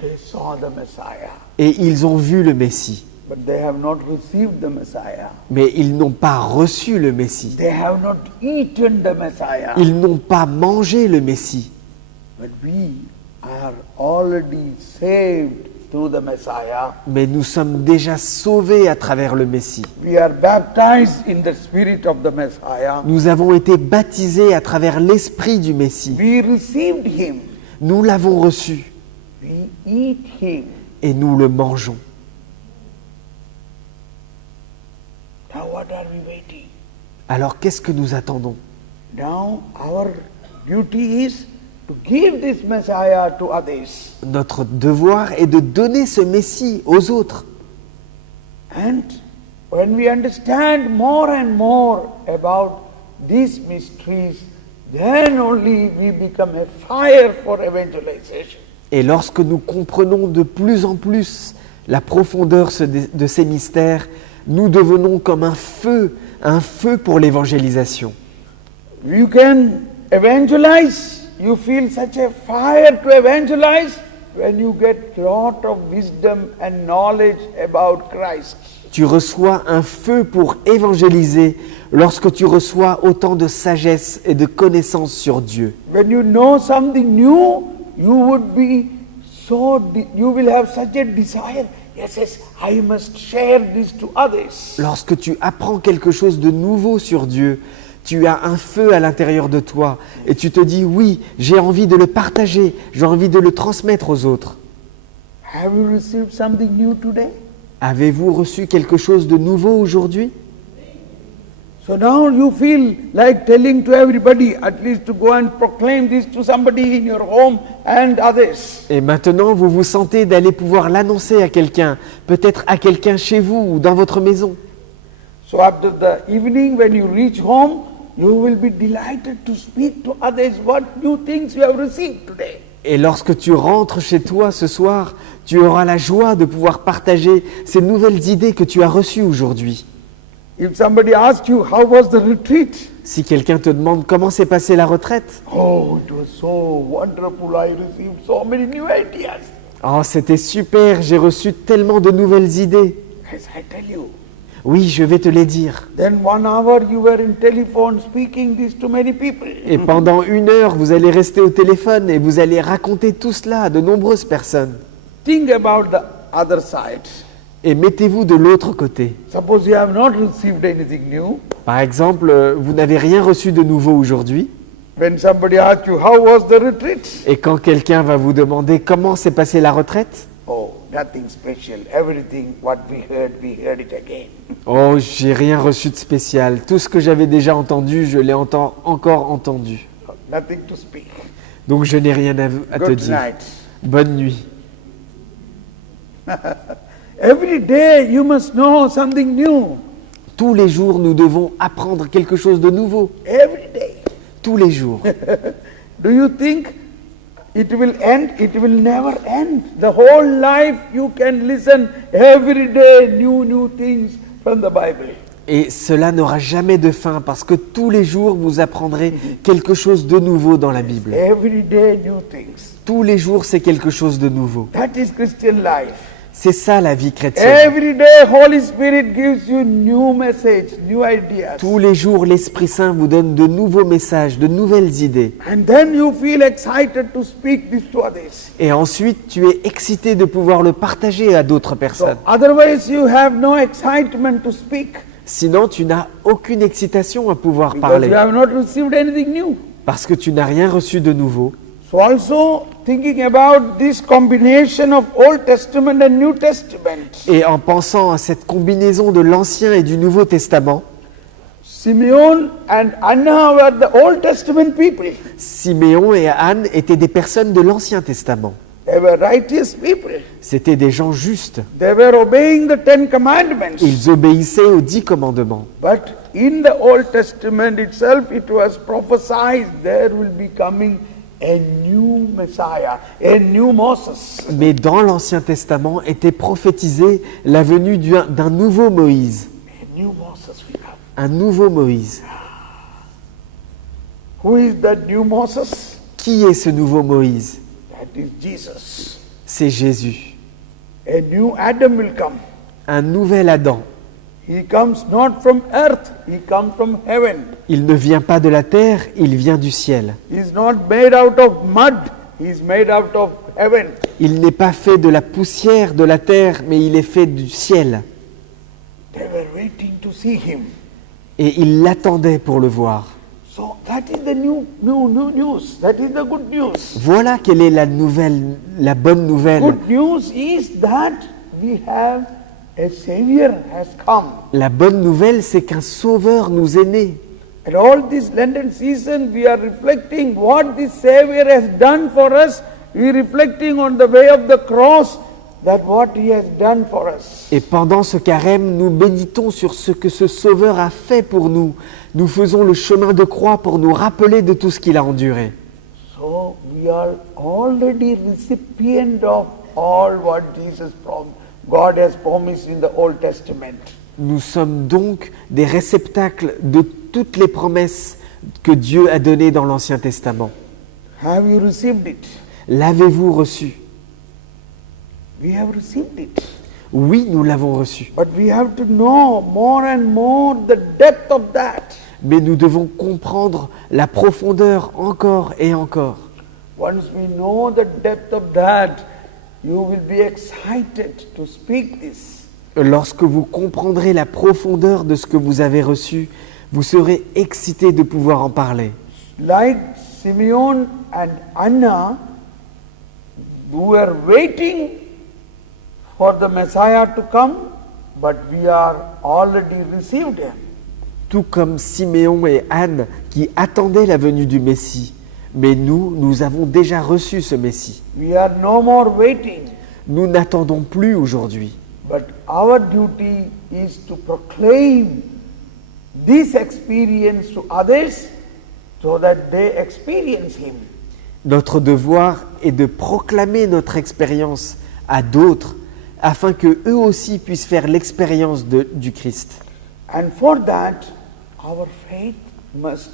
They saw the Messiah, et ils ont vu le Messie. but they have not received the Messiah. Mais ils n'ont pas reçu le Messie. They have not eaten the Messiah. Ils n'ont pas mangé le Messie. But we are already saved through the Messiah. Mais nous sommes déjà sauvés à travers le Messie. We are baptized in the spirit of the Messiah. Nous avons été baptisés à travers l'Esprit du Messie. We received him. Nous l'avons reçu We eat him. et nous le mangeons. Now what are we waiting? Alors qu'est-ce que nous attendons? Now our duty is to give this Messiah to others. Notre devoir est de donner ce Messie aux autres. And when we understand more and more about these mysteries, then only we become a fire for evangelization. Et lorsque nous comprenons de plus en plus la profondeur de ces mystères, nous devenons comme un feu pour l'évangélisation. You can evangelize, you feel such a fire to evangelize when you get lot of wisdom and knowledge about Christ. Tu reçois un feu pour évangéliser lorsque tu reçois autant de sagesse et de connaissances sur Dieu. When you know something new, you would be you will have such a desire. Yes, I must share this to others. Lorsque tu apprends quelque chose de nouveau sur Dieu, tu as un feu à l'intérieur de toi et tu te dis oui, j'ai envie de le partager, j'ai envie de le transmettre aux autres. Have you received something new today? Avez-vous reçu quelque chose de nouveau aujourd'hui? So now you feel like telling to everybody, at least to go and proclaim this to somebody in your home and others. Et maintenant, vous vous sentez d'aller pouvoir l'annoncer à quelqu'un, peut-être à quelqu'un chez vous ou dans votre maison. So after the evening, when you reach home, you will be delighted to speak to others what new things you have received today. Et lorsque tu rentres chez toi ce soir, tu auras la joie de pouvoir partager ces nouvelles idées que tu as reçues aujourd'hui. If somebody asks you, how was the retreat? Si quelqu'un te demande comment s'est passée la retraite, Oh, it was so wonderful. I received so many new ideas. oh c'était super, j'ai reçu tellement de nouvelles idées. Yes, I tell you. Oui, je vais te les dire. Then 1 hour you were in telephone speaking this to many people. Et pendant 1 heure, vous allez rester au téléphone et vous allez raconter tout cela à de nombreuses personnes. Think about the other side. Et mettez-vous de l'autre côté. Suppose you have not received anything new. Par exemple, vous n'avez rien reçu de nouveau aujourd'hui. When somebody asks you, how was the retreat? Et quand quelqu'un va vous demander comment s'est passée la retraite, Oh, nothing special. Everything what we heard it again. oh, j'ai rien reçu de spécial. Tout ce que j'avais déjà entendu, je l'ai encore entendu. Nothing to speak. Donc je n'ai rien à te Good dire. night. Bonne nuit. Every day you must know something new. Tous les jours, nous devons apprendre quelque chose de nouveau. Every day. Tous les jours. Do you think it will end? It will never end. The whole life you can listen every day new things from the Bible. Et cela n'aura jamais de fin parce que tous les jours, vous apprendrez quelque chose de nouveau dans la Bible. Every day new things. Tous les jours, c'est quelque chose de nouveau. That is Christian life. C'est ça la vie chrétienne. Every day Holy Spirit gives you new message, new ideas. Tous les jours, l'Esprit Saint vous donne de nouveaux messages, de nouvelles idées. And then you feel excited to speak this to others. Et ensuite, tu es excité de pouvoir le partager à d'autres So personnes. otherwise you have no excitement to speak Sinon, tu n'as aucune excitation à pouvoir because parler you have not received anything new. parce que tu n'as rien reçu de nouveau. So also thinking about this combination of Old Testament and New Testament. Et en pensant à cette combinaison de l'Ancien et du Nouveau Testament, Simeon and Anna were the Old Testament people. Siméon et Anne étaient des personnes de l'Ancien Testament. They were righteous people. C'étaient des gens justes. They were obeying the Ten Commandments. Ils obéissaient aux 10 commandements. But in the Old Testament itself, it was prophesied there will be coming a new Messiah, a new Moses. Mais dans l'Ancien Testament était prophétisée la venue d'un nouveau Moïse. A new Moses we have. Un nouveau Moïse. Who is that new Moses? Qui est ce nouveau Moïse? That is Jesus. C'est Jésus. A new Adam will come. Un nouvel Adam. He comes not from earth, he comes from heaven. Il ne vient pas de la terre, il vient du ciel. He is not made out of mud, he is made out of heaven. Il n'est pas fait de la poussière de la terre, mais il est fait du ciel. They were waiting to see him. Et ils l'attendaient pour le voir. So that is the new news. That is the good news. Voilà quelle est la bonne nouvelle. Good news is that we have a Savior has come. La bonne nouvelle, c'est qu'un sauveur nous est né. And all this Lenten season, we are reflecting what this Savior has done for us. We are reflecting on the way of the cross, that what He has done for us. Et pendant ce carême, nous méditons sur ce que ce sauveur a fait pour nous. Nous faisons le chemin de croix pour nous rappeler de tout ce qu'il a enduré. So we are already recipient of all what God has promised in the Old Testament. Nous sommes donc des réceptacles de toutes les promesses que Dieu a données dans l'Ancien Testament. Have you received it? L'avez-vous reçu? We have received it. Oui, nous l'avons reçu. But we have to know more and more the depth of that. Mais nous devons comprendre la profondeur encore et encore. Once we know the depth of that, you will be excited to speak this. Lorsque vous comprendrez la profondeur de ce que vous avez reçu, vous serez excité de pouvoir en parler. Like Simeon and Anna, who were waiting for the Messiah to come, but we are already received him. Tout comme Siméon et Anne qui attendaient la venue du Messie. Mais nous avons déjà reçu ce Messie. We are no more waiting, Nous n'attendons plus aujourd'hui. but our duty is to proclaim this experience to others so that they experience him. Notre devoir est de proclamer notre expérience à d'autres afin que eux aussi puissent faire l'expérience du Christ. And for that, our faith must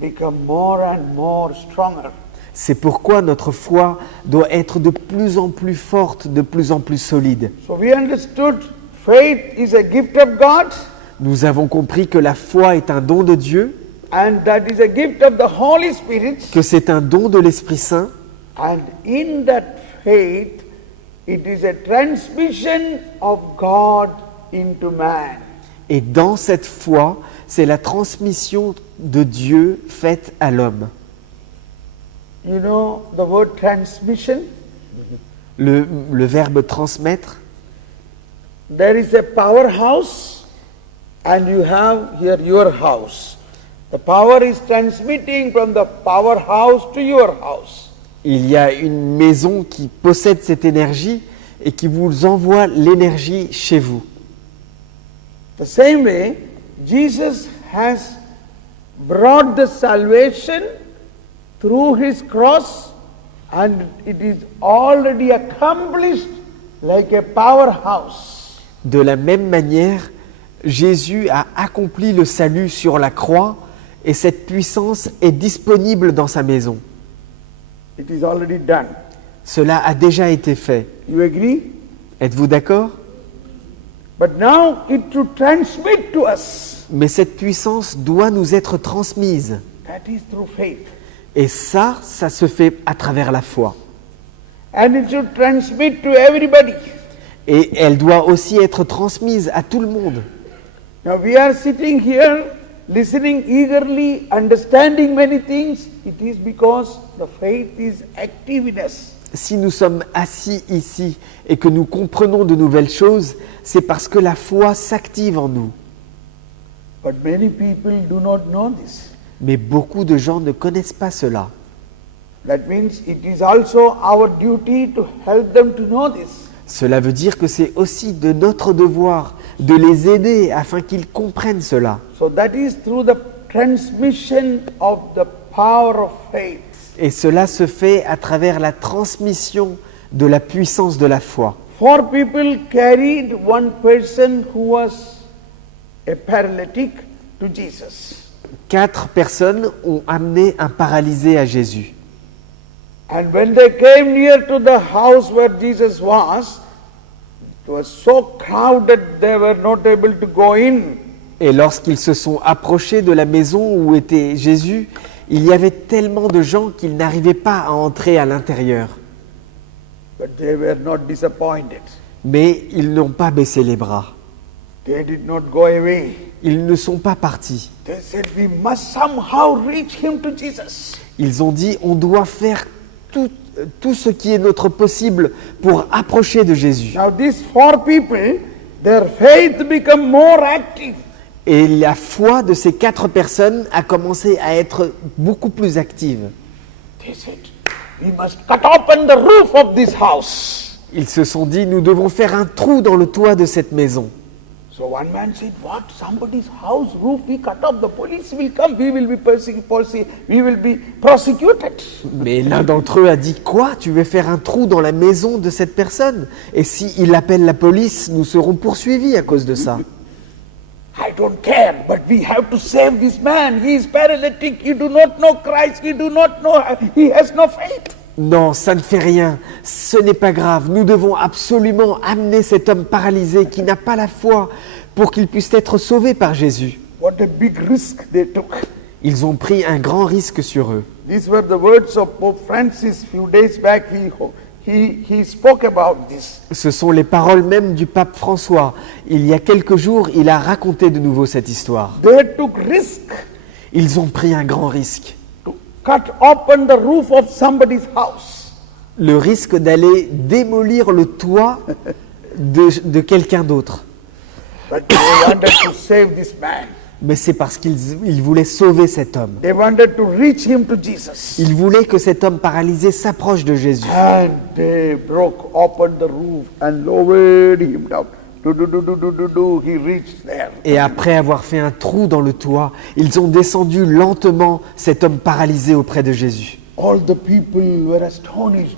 become more and more stronger. C'est pourquoi notre foi doit être de plus en plus forte, de plus en plus solide. So we understood faith is a gift of God, Nous avons compris que la foi est un don de Dieu, and that is a gift of the Holy Spirit. que c'est un don de l'Esprit Saint, And in that faith, it is a transmission of God into man. et dans cette foi, c'est la transmission de Dieu faite à l'homme. You know the word transmission? Le verbe transmettre, There is a powerhouse, and you have here your house. The power is transmitting from the powerhouse to your house. il y a une maison qui possède cette énergie et qui vous envoie l'énergie chez vous. The same way, Jesus has brought the salvation through his cross, and it is already accomplished like a powerhouse. De la même manière, Jésus a accompli le salut sur la croix et cette puissance est disponible dans sa maison. It is already done. Cela a déjà été fait. You agree? Êtes-vous d'accord? But now it to transmit to us. Mais cette puissance doit nous être transmise. That is through faith. Et ça se fait à travers la foi. And it should transmit to everybody. Et elle doit aussi être transmise à tout le monde. Now we are sitting here, listening eagerly, understanding many things. It is because the faith is active in us. Si nous sommes assis ici et que nous comprenons de nouvelles choses, c'est parce que la foi s'active en nous. But many people do not know this. Mais beaucoup de gens ne connaissent pas cela. That means it is also our duty to help them to know this. Cela veut dire que c'est aussi de notre devoir de les aider afin qu'ils comprennent cela. So that is through the transmission of the power of faith. Et cela se fait à travers la transmission de la puissance de la foi. 4 people carried one person who was a paralytic to Jesus. 4 personnes ont amené un paralysé à Jésus. And when they came near to the house where Jesus was, it was so crowded they were not able to go in. Et lorsqu'ils se sont approchés de la maison où était Jésus, il y avait tellement de gens qu'ils n'arrivaient pas à entrer à l'intérieur. But they were not disappointed. Mais ils n'ont pas baissé les bras. They did not go away. Ils ne sont pas partis. They said, we must somehow reach him to Jesus. Ils ont dit, on doit faire tout ce qui est notre possible pour approcher de Jésus. Now these 4 people, their faith become more active. Et la foi de ces 4 personnes a commencé à être beaucoup plus active. They said, we must cut open the roof of this house. Ils se sont dit, nous devons faire un trou dans le toit de cette maison. So one man said, what? Somebody's house roof we cut off, the police will come, we will be prosecuted. Mais l'un d'entre eux a dit, quoi? Tu veux faire un trou dans la maison de cette personne? Et s'il appelle la police, nous serons poursuivis à cause de ça. I don't care, but we have to save this man. He is paralytic, he do not know Christ, he do not know, he has no faith. Non, ça ne fait rien. Ce n'est pas grave. Nous devons absolument amener cet homme paralysé qui n'a pas la foi pour qu'il puisse être sauvé par Jésus. What a big risk they took. Ils ont pris un grand risque sur eux. These were the words of Pope Francis few days back. he spoke about this. Ce sont les paroles même du pape François. Il y a quelques jours, il a raconté de nouveau cette histoire. They took risk Ils ont pris un grand risque. to cut open the roof of somebody's house. Le risque d'aller démolir le toit de quelqu'un d'autre. But they wanted to save this man. Mais c'est parce qu'ils voulaient sauver cet homme. They wanted to reach him to Jesus. Ils voulaient que cet homme paralysé s'approche de Jésus. And they broke open the roof and lowered him down. He reached there. Et après avoir fait un trou dans le toit, ils ont descendu lentement cet homme paralysé auprès de Jésus. All the people were astonished.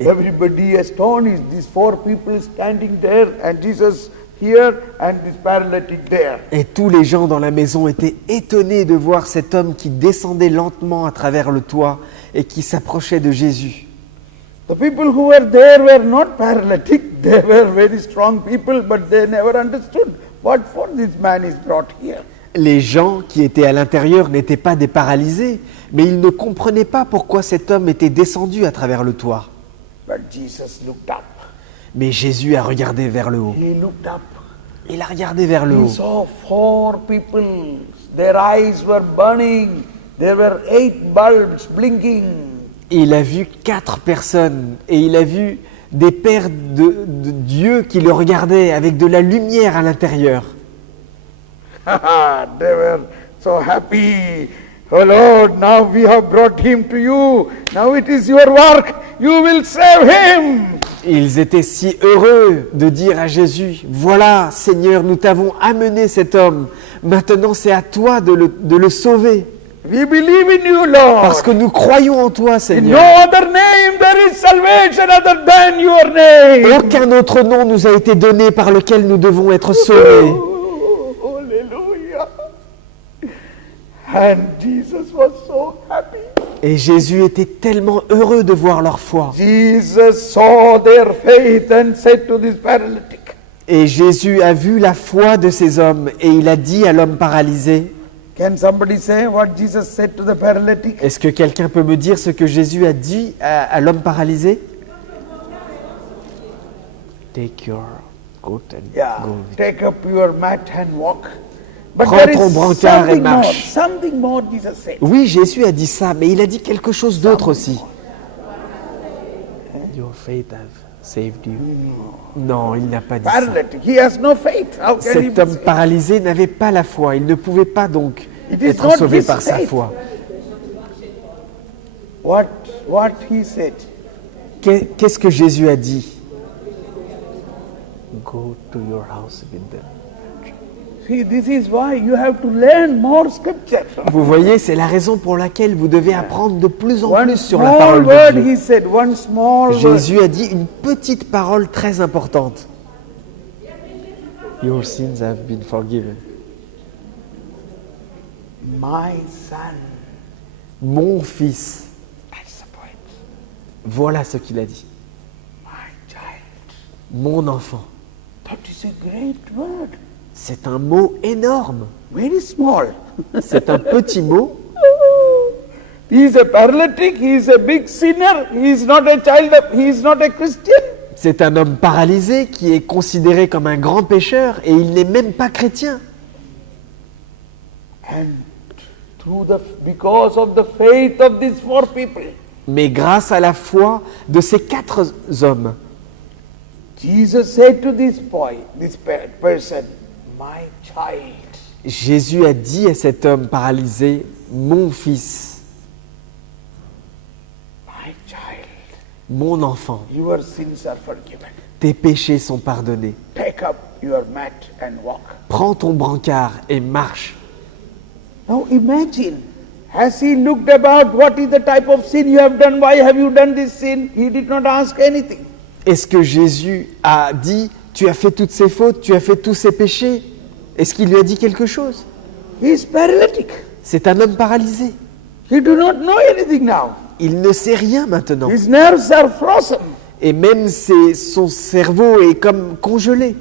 Everybody astonished. These four people standing there and Jesus here and this paralytic there. Et tous les gens dans la maison étaient étonnés de voir cet homme qui descendait lentement à travers le toit et qui s'approchait de Jésus. The people who were there were not paralytic. They were very strong people, but they never understood what for this man is brought here. Les gens qui étaient à l'intérieur n'étaient pas des paralysés, mais ils ne comprenaient pas pourquoi cet homme était descendu à travers le toit. But Jesus looked up. Mais Jésus a regardé vers le haut. He looked up. Il a regardé vers le He haut. saw four people. Their eyes were burning. There were 8 bulbs blinking. Et il a vu 4 personnes et il a vu des pères de Dieu qui le regardaient avec de la lumière à l'intérieur. They were so happy. Oh Lord, now we have brought him to you. Now it is your work. You will save him. Et ils étaient si heureux de dire à Jésus, voilà Seigneur, nous t'avons amené cet homme. Maintenant c'est à toi de le sauver. We believe in you, Lord. Parce que nous croyons en toi, In no Seigneur. other name there is salvation other than your name. Aucun autre nom nous a été donné par lequel nous devons être sauvés. Oh, hallelujah. And Jesus was so happy. Et Jésus était tellement heureux de voir leur foi. Jesus saw their faith and said to this paralytic, Et Jésus a vu la foi de ces hommes et il a dit à l'homme paralysé, can somebody say what Jesus said to the paralytic? est-ce que quelqu'un peut me dire ce que Jésus a dit à l'homme paralysé? Take your coat and Yeah, go. take up your mat and walk. But Prends there ton is brancard et marche. something more Jesus said. Oui, Jésus a dit ça, mais il a dit quelque chose d'autre aussi. Your faith have saved you. Non, il n'a pas dit ça. Paralytic, he has no faith. How can he Cet be homme saved? paralysé n'avait pas la foi. Il ne pouvait pas donc It is être not sauvé his par sa faith. foi. What he said? Qu'est-ce que Jésus a dit? Go to your house with them. See, this is why you have to learn more scripture. Vous voyez, c'est la raison pour laquelle vous devez apprendre de plus en One plus sur la small parole word de Dieu. he said, one small word. Jésus a dit une petite parole très importante. Your sins have been forgiven. My son. Mon fils. That's the point. Voilà ce qu'il a dit. My child. Mon enfant. That is a great word. C'est un mot énorme. Very small. C'est un petit mot. He is a paralytic, he is a big sinner, he is not a child of, he is not a Christian. C'est un homme paralysé qui est considéré comme un grand pécheur et il n'est même pas chrétien. And because of the faith of these 4 people, Mais grâce à la foi de ces 4 hommes, Jesus said to this boy, this person, my child. Jésus a dit à cet homme paralysé, mon fils, My child, mon enfant, your sins are forgiven. tes péchés sont pardonnés. Take up your mat and walk. Prends ton brancard et marche. Now imagine, has he looked about what is the type of sin you have done, why have you done this sin? He did not ask anything. Est-ce que Jésus a dit, tu as fait toutes ces fautes, tu as fait tous ces péchés? Est-ce qu'il lui a dit quelque chose? He is paralytic. C'est un homme paralysé. He do not know anything now. Il ne sait rien maintenant. His nerves are frozen. Et même son cerveau est comme congelé.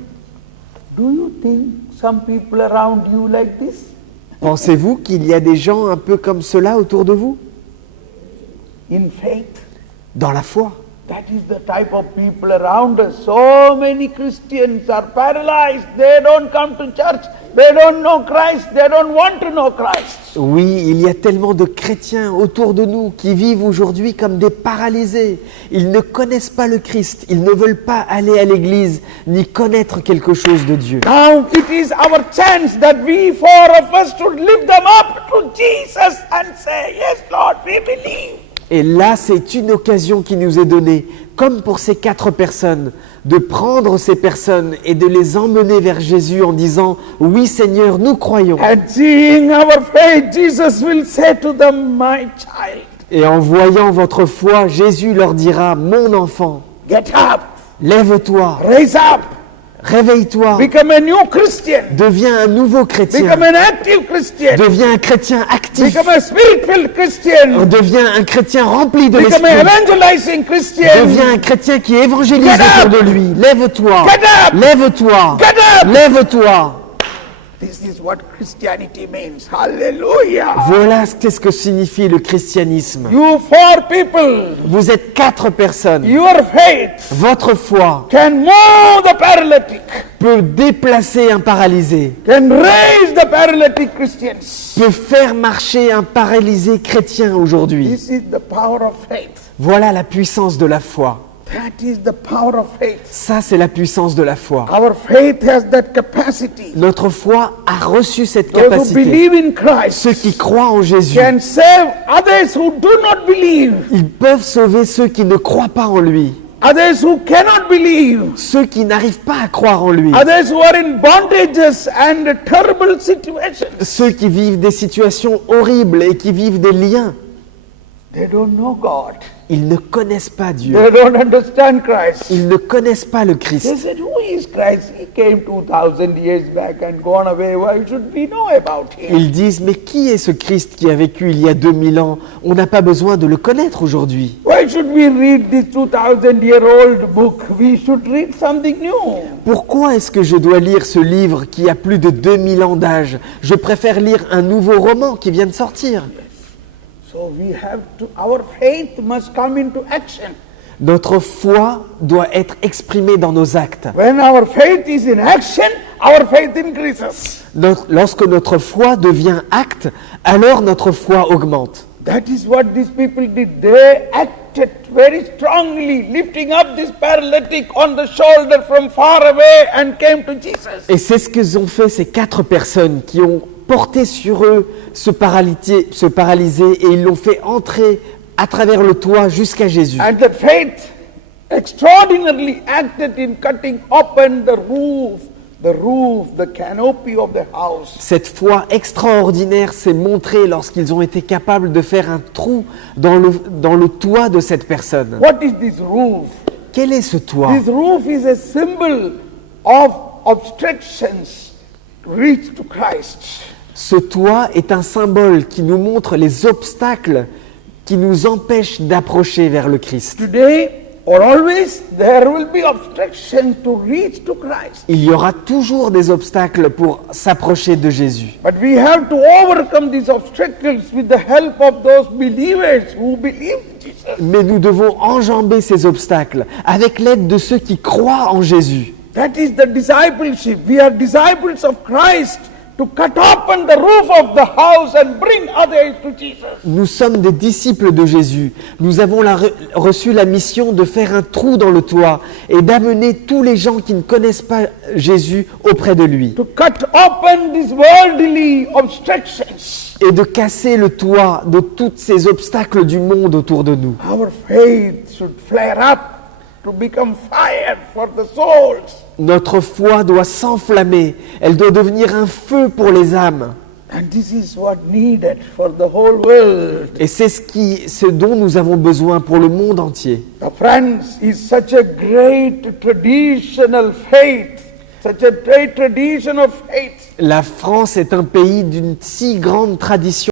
Do you think some people around you like this? Pensez-vous qu'il y a des gens un peu comme cela autour de vous? In faith, Dans la foi. That is the type of people around us. So many Christians are paralyzed. They don't come to church. They don't know Christ. They don't want to know Christ. Oui, il y a tellement de chrétiens autour de nous qui vivent aujourd'hui comme des paralysés. Ils ne connaissent pas le Christ, ils ne veulent pas aller à l'église ni connaître quelque chose de Dieu. Now it is our chance that we, four of us, should lift them up to Jesus and say, yes, Lord, we believe. Et là, c'est une occasion qui nous est donnée, comme pour ces 4 personnes, de prendre ces personnes et de les emmener vers Jésus en disant « Oui Seigneur, nous croyons ». And seeing our faith, Jesus will say to them, my child, Et en voyant votre foi, Jésus leur dira « Mon enfant, get up, lève-toi, raise up, réveille-toi, become a new Christian, deviens un nouveau chrétien, become an active Christian, deviens un chrétien actif, become a spirit-filled Christian, deviens un chrétien rempli de become an l'esprit, evangelizing Christian. deviens un chrétien qui évangélise Get up! autour de lui. Lève-toi, Get up! lève-toi, Get up! lève-toi. This is what Christianity means. Hallelujah. Voilà qu'est-ce que signifie le christianisme. You four people, Vous êtes 4 personnes. your faith Votre foi can move the paralytic, peut déplacer un paralysé, can raise the paralytic Christians. peut faire marcher un paralysé chrétien aujourd'hui. This is the power of faith. Voilà la puissance de la foi. That is the power of faith. Ça, c'est la puissance de la foi. Our faith has that capacity. Notre foi a reçu cette Those who capacité. believe in Christ Ceux qui croient en Jésus, can save others who do not believe. ils peuvent sauver ceux qui ne croient pas en lui, Others who cannot believe. ceux qui n'arrivent pas à croire en lui, Others who are in bondages and terrible situations. ceux qui vivent des situations horribles et qui vivent des liens. They don't know God. Ils ne connaissent pas Dieu. They don't understand Christ. Ils ne connaissent pas le They Christ. said, who is Christ? He came 2000 years back and gone away. Why should we know about him? Ils disent, mais qui est ce Christ qui a vécu il y a 2000 ans? On n'a pas besoin de le connaître aujourd'hui. Why should we read this 2000-year-old book? We should read something new. Pourquoi est-ce que je dois lire ce livre qui a plus de 2000 ans d'âge? Je préfère lire un nouveau roman qui vient de sortir. So we have to, our faith must come into action. Notre foi doit être exprimée dans nos actes. When our faith is in action, our faith increases. Lorsque notre foi devient acte, alors notre foi augmente. That is what these people did. They acted very strongly, lifting up this paralytic on the shoulder from far away and came to Jesus. Et c'est ce qu'ils ont fait, ces 4 personnes qui ont porté sur eux ce paralysé et ils l'ont fait entrer à travers le toit jusqu'à Jésus. And that faith extraordinarily acted in cutting open the roof, the canopy of the house. Cette foi extraordinaire s'est montrée lorsqu'ils ont été capables de faire un trou dans le toit de cette personne. What is this roof? Quel est ce toit? This roof is a symbol of obstructions reached to Christ. Ce toit est un symbole qui nous montre les obstacles qui nous empêchent d'approcher vers le Christ. Today or always there will be obstructions to reach to Christ. Il y aura toujours des obstacles pour s'approcher de Jésus. But we have to overcome these obstacles with the help of those believers who believe in Jesus. Mais nous devons enjamber ces obstacles avec l'aide de ceux qui croient en Jésus. That is the discipleship. We are disciples of Christ to cut open the roof of the house and bring others to Jesus. Nous sommes des disciples de Jésus. Nous avons reçu la mission de faire un trou dans le toit et d'amener tous les gens qui ne connaissent pas Jésus auprès de lui. To cut open these worldly obstructions. Et de casser le toit de tous ces obstacles du monde autour de nous. Our faith should flare up to become fire for the souls. Notre foi doit s'enflammer. Elle doit devenir un feu pour les âmes. And this is what needed for the whole world. Et c'est ce dont nous avons besoin pour le monde entier. The France is such a great traditional faith, such a great tradition of faith. La France est un pays d'une si grande tradition